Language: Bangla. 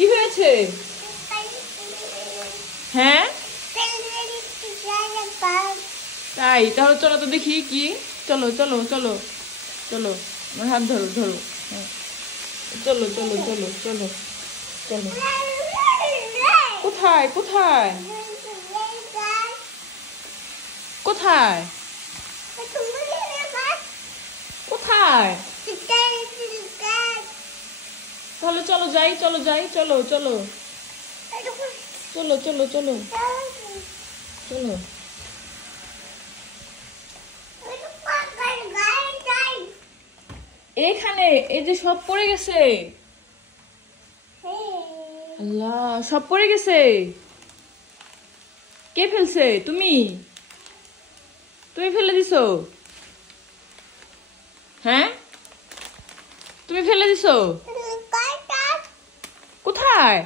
কি হয়েছে? হ্যাঁ তাই, তাহলে চলো তো দেখি কি। চলো চলো চলো চলো, আমার হাত ধরো ধরো। হ্যাঁ চলো চলো চলো চলো চলো। কোথায় কোথায় কোথায় কোথায়? তাহলে চলো যাই, চলো যাই, চলো চলো চলো চলো চলো চলো। এখানে এই যে সব পড়ে গেছে। আল্লাহ, সব পড়ে গেছে। কে ফেলছে? তুমি? তুমি ফেলে দিছো? হ্যাঁ তুমি ফেলে দিছো? কোথায়?